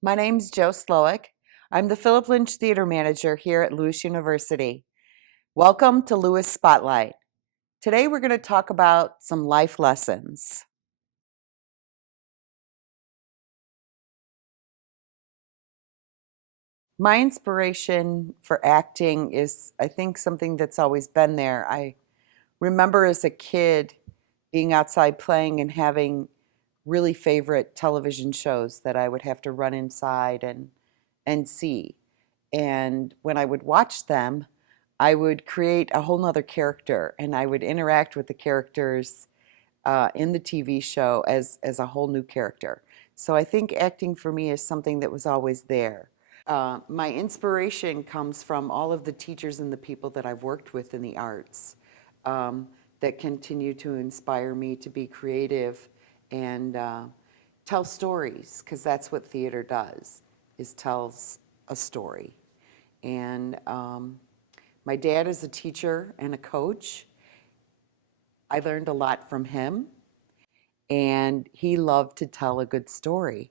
My name's Joe Slowik. I'm the Philip Lynch Theater Manager here at Lewis University. Welcome to Lewis Spotlight. Today we're going to talk about some life lessons. My inspiration for acting is, I think, something that's always been there. I remember as a kid being outside playing and having really favorite television shows that I would have to run inside and see. And when I would watch them, I would create a whole nother character and I would interact with the characters in the TV show as a whole new character. So I think acting for me is something that was always there. My inspiration comes from all of the teachers and the people that I've worked with in the arts that continue to inspire me to be creative and tell stories, because that's what theater does, is tells a story. And my dad is a teacher and a coach. I learned a lot from him, and he loved to tell a good story.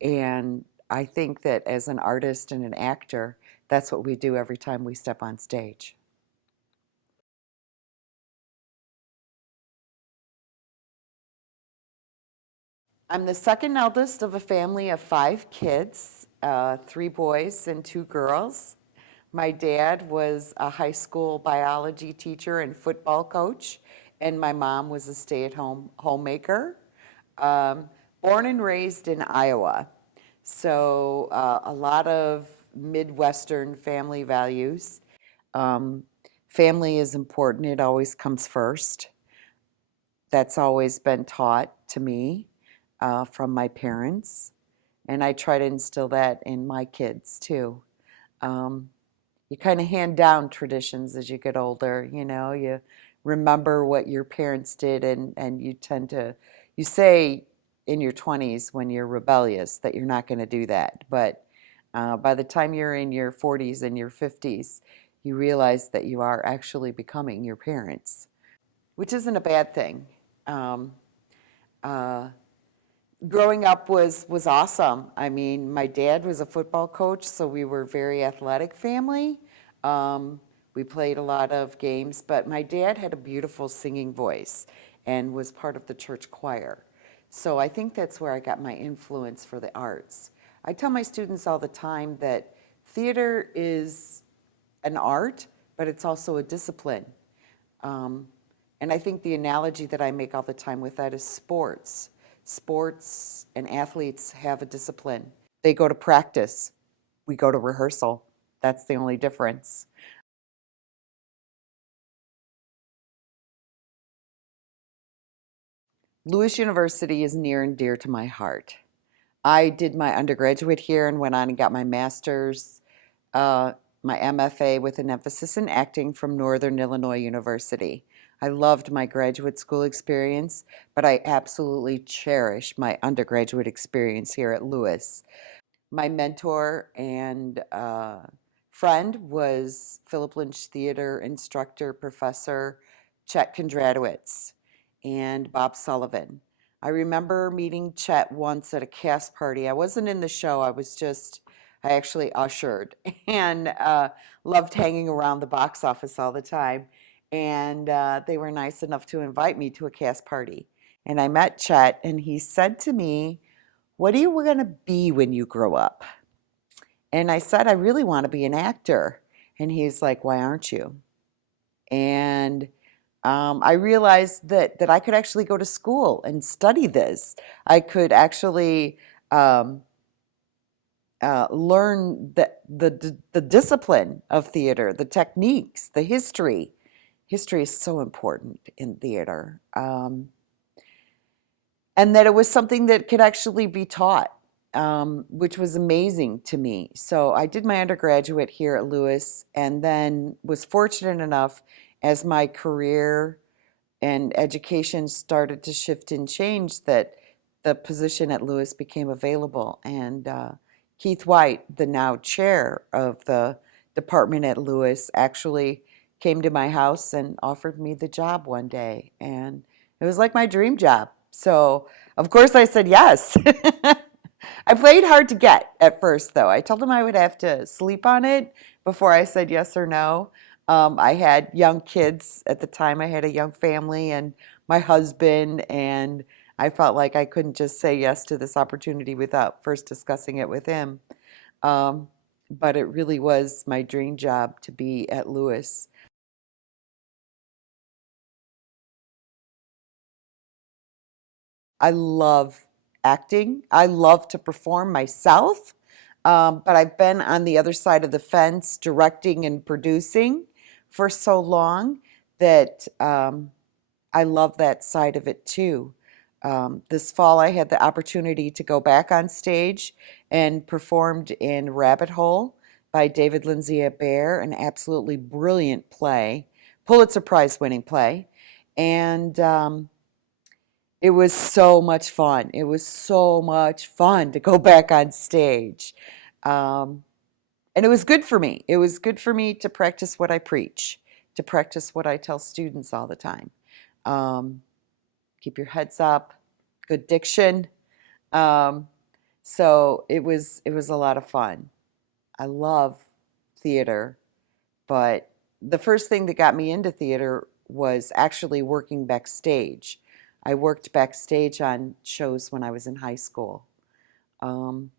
And I think that as an artist and an actor, that's what we do every time we step on stage. I'm the second eldest of a family of 5 kids, 3 boys and 2 girls. My dad was a high school biology teacher and football coach, and my mom was a stay-at-home homemaker. Um, Born and raised in Iowa, so a lot of Midwestern family values. Um, Family is important, it always comes first. That's always been taught to me from my parents, and I try to instill that in my kids too. Um, you kind of hand down traditions as you get older, you remember what your parents did, and you tend to, you say in your 20s when you're rebellious that you're not going to do that. But by the time you're in your 40s and your 50s, you realize that you are actually becoming your parents, which isn't a bad thing. Um, uh, Growing up was awesome. I mean, my dad was a football coach, so we were a very athletic family. Um, we played a lot of games, but my dad had a beautiful singing voice and was part of the church choir. So I think that's where I got my influence for the arts. I tell my students all the time that theater is an art, but it's also a discipline. Um, and I think the analogy that I make all the time with that is sports. Sports and athletes have a discipline. They go to practice, we go to rehearsal. That's the only difference. Lewis University is near and dear to my heart. I did my undergraduate here and went on and got my master's, uh, my MFA with an emphasis in acting from Northern Illinois University. I loved my graduate school experience, but I absolutely cherish my undergraduate experience here at Lewis. My mentor and friend was Philip Lynch Theater instructor, professor Chet Kondratowicz and Bob Sullivan. I remember meeting Chet once at a cast party. I wasn't in the show, I actually ushered and loved hanging around the box office all the time. And they were nice enough to invite me to a cast party. And I met Chet, and he said to me, "What are you going to be when you grow up?" And I said, "I really want to be an actor." And he's like, "Why aren't you?" And I realized that I could actually go to school and study this. I could actually um, learn the discipline of theater, the techniques, the history. History is so important in theater. And that it was something that could actually be taught, which was amazing to me. So I did my undergraduate here at Lewis, and then was fortunate enough as my career and education started to shift and change that the position at Lewis became available. And Keith White, the now chair of the department at Lewis, actually came to my house and offered me the job one day. And it was like my dream job. So, of course, I said yes. I played hard to get at first, though. I told him I would have to sleep on it before I said yes or no. I had young kids at the time. I had a young family and my husband, and I felt like I couldn't just say yes to this opportunity without first discussing it with him. Um, but it really was my dream job to be at Lewis. I love acting. I love to perform myself, but I've been on the other side of the fence directing and producing for so long that I love that side of it too. This fall, I had the opportunity to go back on stage and performed in Rabbit Hole by David Lindsay Bear, an absolutely brilliant play, Pulitzer Prize winning play. And it was so much fun. It was so much fun to go back on stage. Um, and it was good for me. It was good for me to practice what I preach, to practice what I tell students all the time. Um, Keep your heads up, good diction. Um, so it was a lot of fun. I love theater, but the first thing that got me into theater was actually working backstage. I worked backstage on shows when I was in high school. Um,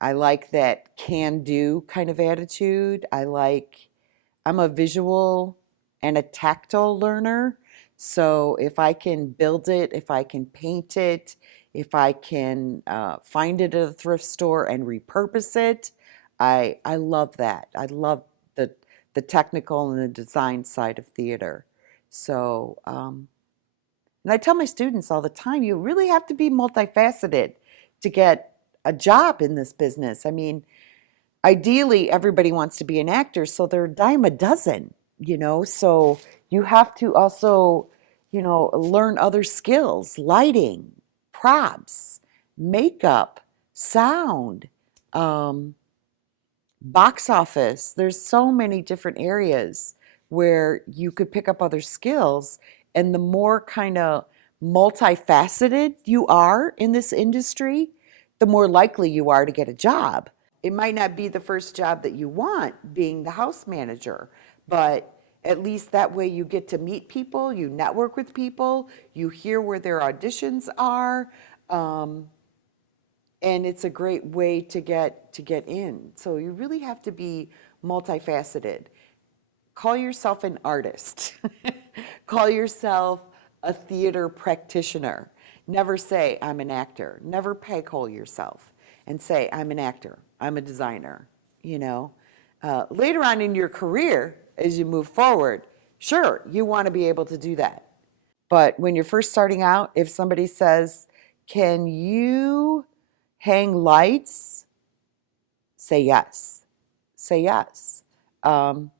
I like that can do kind of attitude. I'm a visual and a tactile learner. So if I can build it, if I can paint it, if I can find it at a thrift store and repurpose it, I love that. I love the the technical and the design side of theater. So, and I tell my students all the time, you really have to be multifaceted to get a job in this business. I mean, ideally everybody wants to be an actor, so they're a dime a dozen, so you have to also, learn other skills, lighting, props, makeup, sound, um, box office. There's so many different areas where you could pick up other skills, and the more kind of multifaceted you are in this industry, the more likely you are to get a job. It might not be the first job that you want, being the house manager, but at least that way you get to meet people, you network with people, you hear where their auditions are, um, and it's a great way to get in. So you really have to be multifaceted. Call yourself an artist. Call yourself a theater practitioner. Never say, I'm an actor. Never peg-hole yourself and say, I'm an actor, I'm a designer, you know. Later on in your career, as you move forward, sure, you want to be able to do that. But when you're first starting out, if somebody says, can you hang lights? Say yes. Say yes. Um,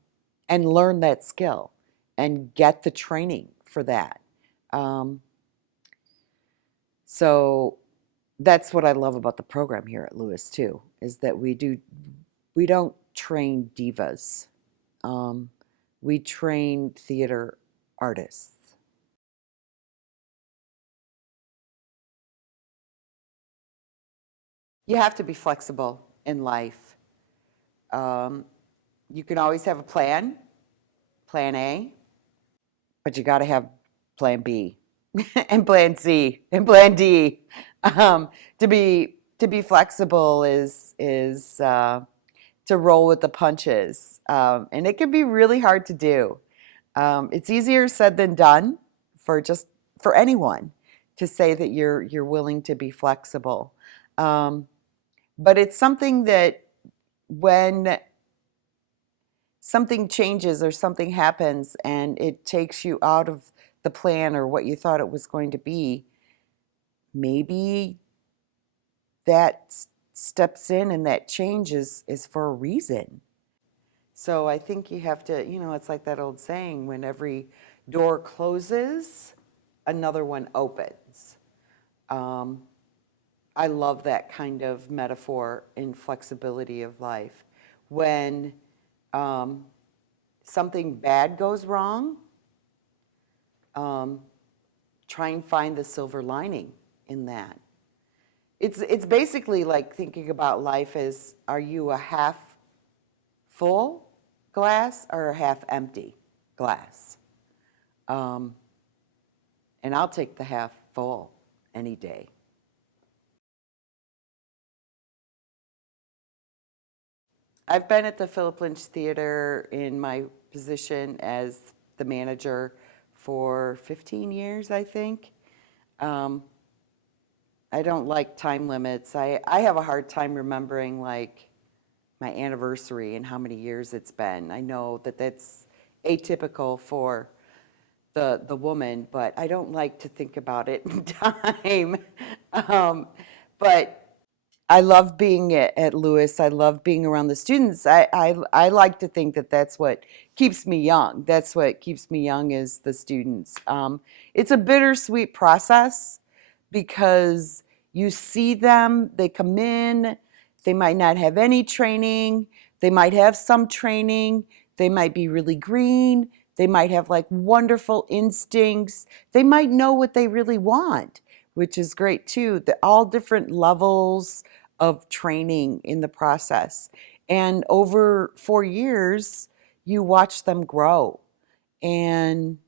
and learn that skill and get the training for that. Um, so that's what I love about the program here at Lewis too, is that we don't train divas. Um, we train theater artists. You have to be flexible in life. Um, you can always have a plan A, but you got to have plan B and plan C and plan D. To be flexible is to roll with the punches, and it can be really hard to do. It's easier said than done for anyone to say that you're willing to be flexible, um, but it's something that when something changes or something happens and it takes you out of the plan or what you thought it was going to be, maybe that steps in and that change is for a reason. So I think you have to, it's like that old saying, when every door closes, another one opens. Um, I love that kind of metaphor in flexibility of life. When um, something bad goes wrong, um, try and find the silver lining in that. It's basically like thinking about life as, are you a half full glass or a half empty glass? Um, and I'll take the half full any day. I've been at the Philip Lynch Theater in my position as the manager for 15 years, I think. Um, I don't like time limits. I have a hard time remembering like my anniversary and how many years it's been. I know that that's atypical for the woman, but I don't like to think about it in time. But I love being at Lewis. I love being around the students. I like to think that that's what keeps me young. That's what keeps me young is the students. It's a bittersweet process because you see them, they come in, they might not have any training, they might have some training, they might be really green, they might have like wonderful instincts, they might know what they really want, which is great too. All different levels of training in the process. And over 4 years, you watch them grow. And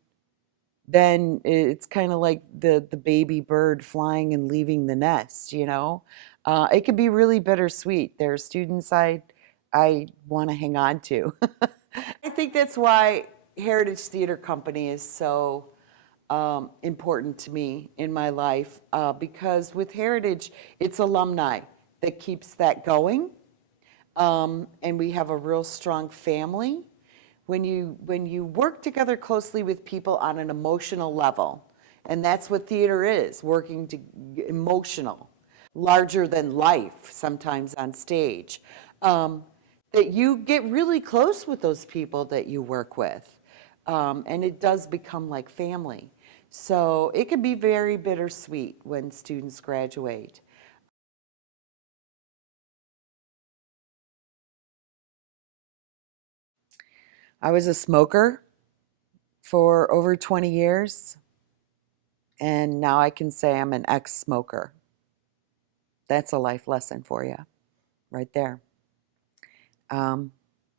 then it's kind of like the baby bird flying and leaving the nest, you know? It can be really bittersweet. There are students I want to hang on to. I think that's why Heritage Theater Company is so important to me in my life because with Heritage, it's alumni that keeps that going. And we have a real strong family. When you work together closely with people on an emotional level, and that's what theater is, working to emotional, larger than life sometimes on stage, that you get really close with those people that you work with. And it does become like family. So it can be very bittersweet when students graduate. I was a smoker for over 20 years, and now I can say I'm an ex-smoker. That's a life lesson for you, right there. Um,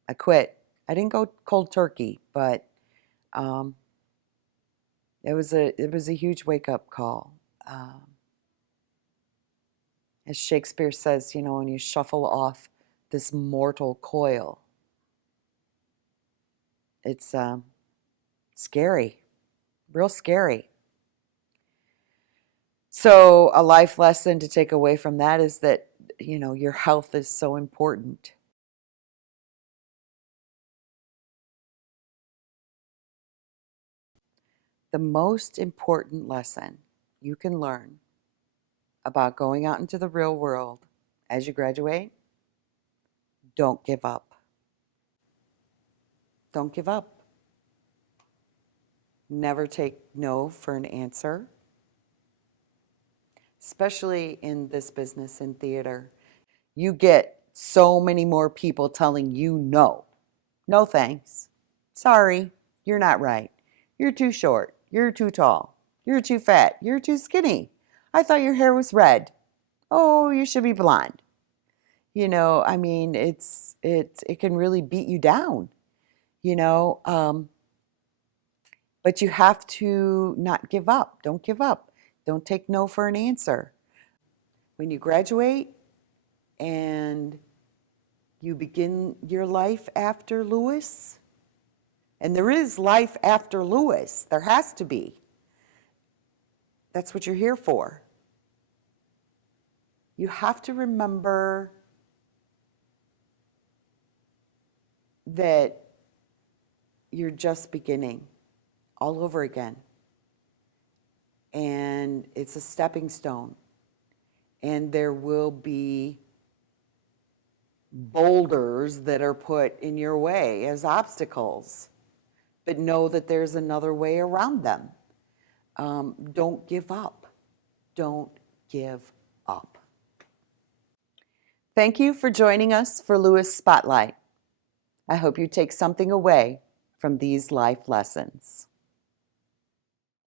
I quit. I didn't go cold turkey, but um, it was a huge wake-up call. As Shakespeare says, you know, when you shuffle off this mortal coil, it's scary, real scary. So a life lesson to take away from that is that, you know, your health is so important. The most important lesson you can learn about going out into the real world as you graduate, don't give up. Don't give up. Never take no for an answer, especially in this business in theater. You get so many more people telling you no. No thanks. Sorry, you're not right. You're too short. You're too tall. You're too fat. You're too skinny. I thought your hair was red. Oh, you should be blonde. You know, I mean, it can really beat you down, you know. But you have to not give up. Don't give up. Don't take no for an answer. When you graduate and you begin your life after Lewis, and there is life after Lewis, there has to be. That's what you're here for. You have to remember that you're just beginning all over again. And it's a stepping stone. And there will be boulders that are put in your way as obstacles. But know that there's another way around them. Don't give up. Don't give up. Thank you for joining us for Lewis Spotlight. I hope you take something away from these life lessons.